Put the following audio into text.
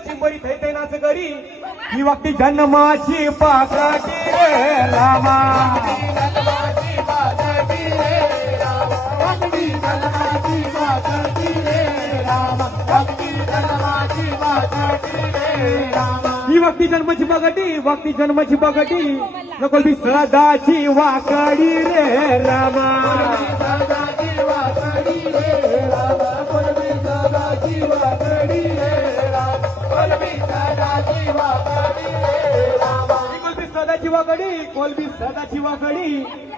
चिंबोरी थैते नाच गरी ही वाक्ती जन्माची पाकटी रे रामा ही वाक्ती जन्माची बगटी नकोल बी सदाची वाकडी रे रामा सदाची वाकडी कोलबी सदाची वाकडी